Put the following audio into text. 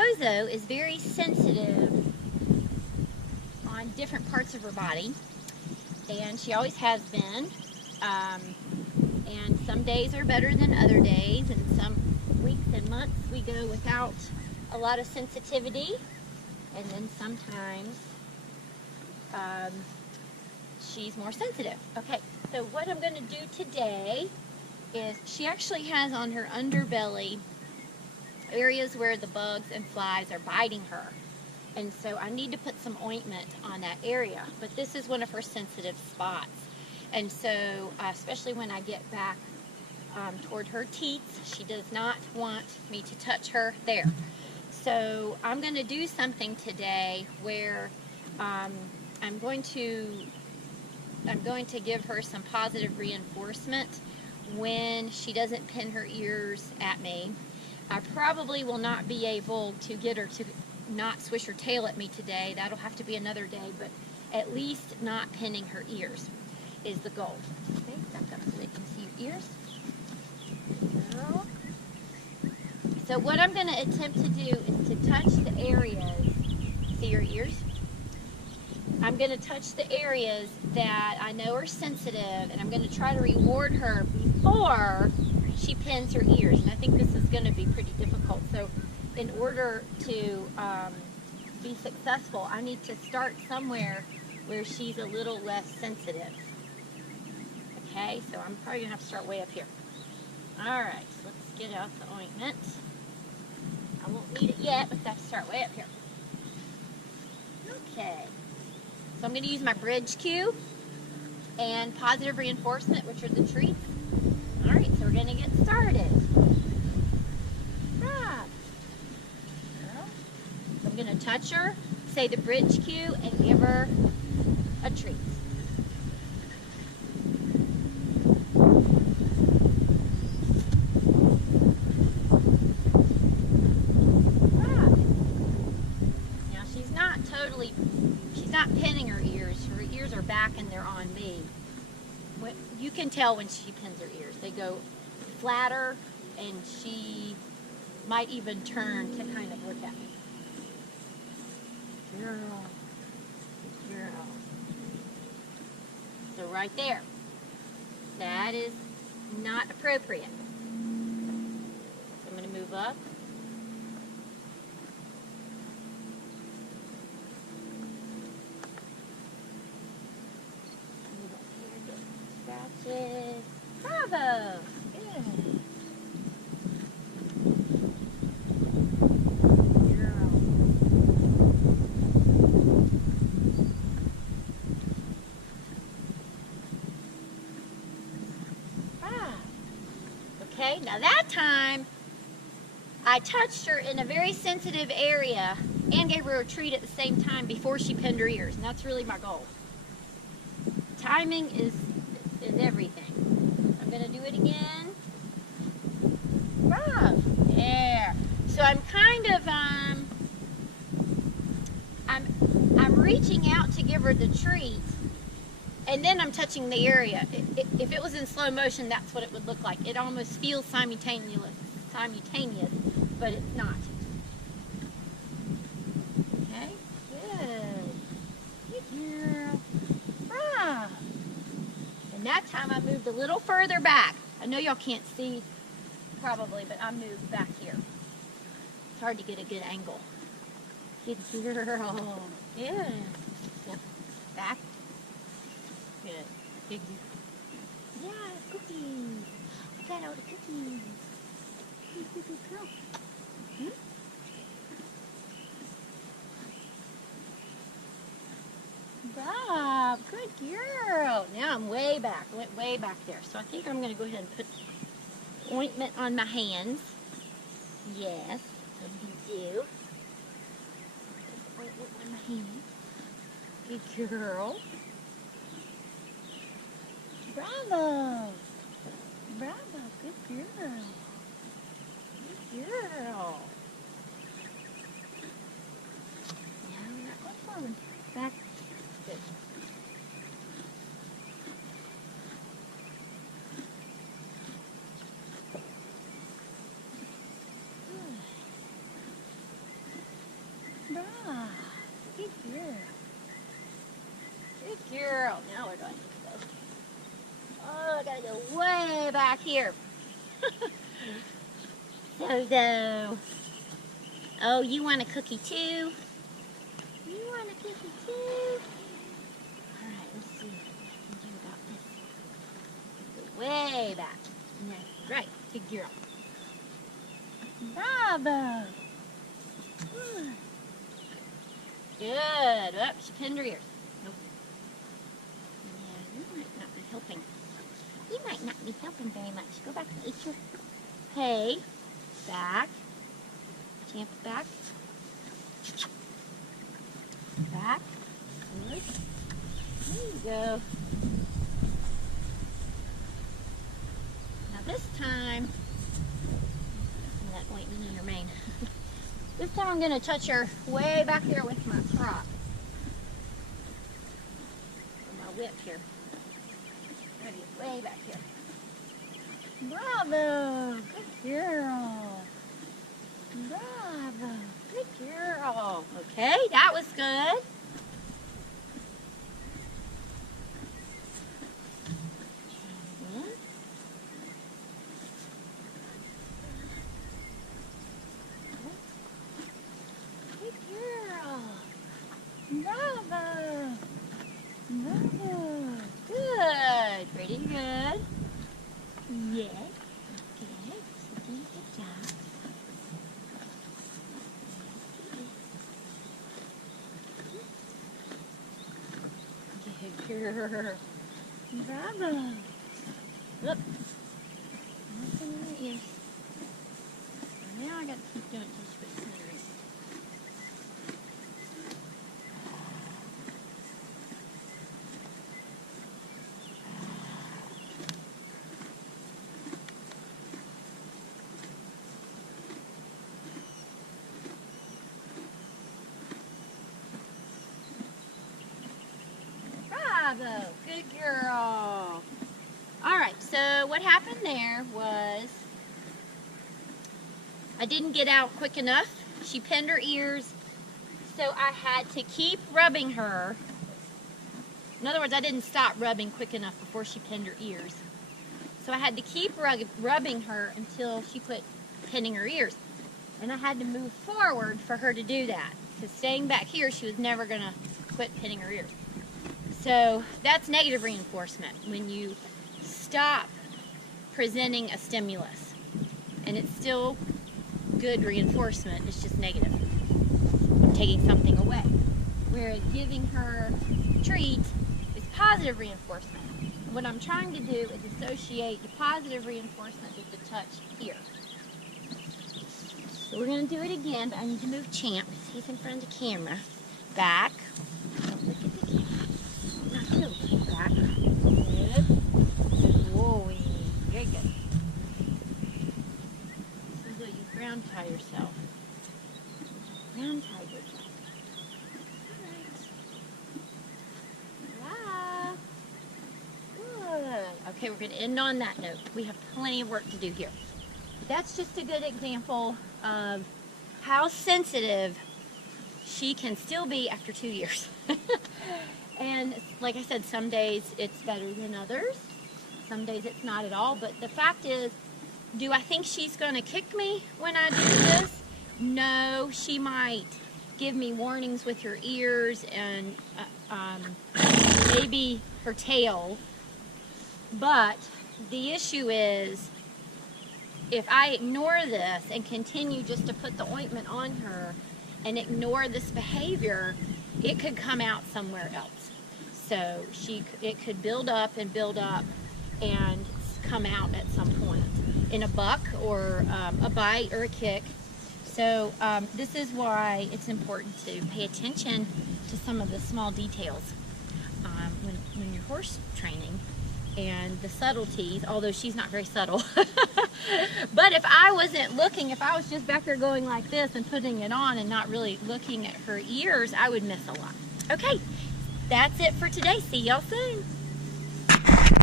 Sozo is very sensitive on different parts of her body, and she always has been. And some days are better than other days, and some weeks and months we go without a lot of sensitivity, and then sometimes she's more sensitive. Okay, so what I'm going to do today is she actually has on her underbelly areas where the bugs and flies are biting her. And so I need to put some ointment on that area. But this is one of her sensitive spots. And so, especially when I get back toward her teats, she does not want me to touch her there. So I'm going to do something today where I'm going to give her some positive reinforcement when she doesn't pin her ears at me. I probably will not be able to get her to not swish her tail at me today. That'll have to be another day, but at least not pinning her ears is the goal. Okay, back up so they can see your ears. So what I'm going to attempt to do is to touch the areas. See your ears? I'm going to touch the areas that I know are sensitive, and I'm going to try to reward her before she pins her ears. And I think this is going to be pretty difficult. So in order to be successful, I need to start somewhere where she's a little less sensitive. Okay, so I'm probably going to have to start way up here. All right, so let's get out the ointment. I won't need it yet, but I have to start way up here. Okay. So I'm going to use my bridge cue and positive reinforcement, which are the treats. All right, so we're going to get started. Stop. So I'm going to touch her, say the bridge cue, and give her a treat. Now she's not pinning her ears. Her ears are back and they're on me. You can tell when she pins her ears. They go flatter, and she might even turn to kind of look at me. Girl. So right there. That is not appropriate. So I'm going to move up. Scratches. Bravo! Good. Girl. Ah. Okay, now that time I touched her in a very sensitive area and gave her a treat at the same time before she pinned her ears, and that's really my goal. Timing is everything. I'm going to do it again. Wow. There. So I'm kind of, I'm reaching out to give her the treat, and then I'm touching the area. If it was in slow motion, that's what it would look like. It almost feels simultaneous, but it's not. Okay, good. Good girl. Ah. And that time I moved a little further back. I know y'all can't see probably, but I moved back here. It's hard to get a good angle. Good girl. Good. Yeah. Back. Good. Good. Yeah, cookies. I got all the cookies. Good girl. Hmm? Bob, good girl. Now I'm way back. I went way back there. So I think I'm going to go ahead and put ointment on my hands. Yes, you do. Put ointment on my hands. Good girl. Bravo. Bravo, good girl. Good girl. Now we're not going forward. Back. Good. Good girl. Good girl. Now where do I need to go? Oh, I gotta go way back here. Sozo. Oh, you want a cookie too? You want a cookie too? Alright, let's see what I can do about this. Go way back. Yeah, right. Good girl. Bravo. Good. Oh, she pinned her ears. Nope. Yeah, you might not be helping. You might not be helping very much. Go back and eat your hay. Back. Champ back. Back. Good. There you go. Now this time, that ointment in her mane. This time I'm going to touch her way back there with my prop. Or my whip here. Gotta get way back here. Bravo! Good girl. Bravo! Good girl. Okay, that was good. Good girl. Bravo! Bravo! Good. Pretty good. Yeah. Good. Good job. Good girl. Bravo. Look. Nothing in the ears. Now I got to keep doing it until she puts center in. Bravo. Good girl. Alright, so what happened there was I didn't get out quick enough. She pinned her ears, so I had to keep rubbing her. In other words, I didn't stop rubbing quick enough before she pinned her ears. So I had to keep rubbing her until she quit pinning her ears. And I had to move forward for her to do that. Because staying back here, she was never going to quit pinning her ears. So that's negative reinforcement, when you stop presenting a stimulus. And it's still good reinforcement, it's just negative. Taking something away. Whereas giving her a treat is positive reinforcement. What I'm trying to do is associate the positive reinforcement with the touch here. So we're going to do it again, but I need to move Champ because he's in front of the camera. Back. Don't look at the camera. Not so. Back. Good. Whoa. Very good. So you ground tie yourself. Ground tie yourself. Alright. Wow. Good. Okay, we're going to end on that note. We have plenty of work to do here. That's just a good example of how sensitive she can still be after 2 years. And like I said, some days it's better than others. Some days it's not at all. But the fact is, do I think she's going to kick me when I do this? No, she might give me warnings with her ears and maybe her tail. But the issue is, if I ignore this and continue just to put the ointment on her and ignore this behavior, it could come out somewhere else. So it could build up and come out at some point in a buck or a bite or a kick. So this is why it's important to pay attention to some of the small details when you're horse training, and the subtleties, although she's not very subtle. But if I wasn't looking, if I was just back there going like this and putting it on and not really looking at her ears, I would miss a lot. Okay, that's it for today. See y'all soon.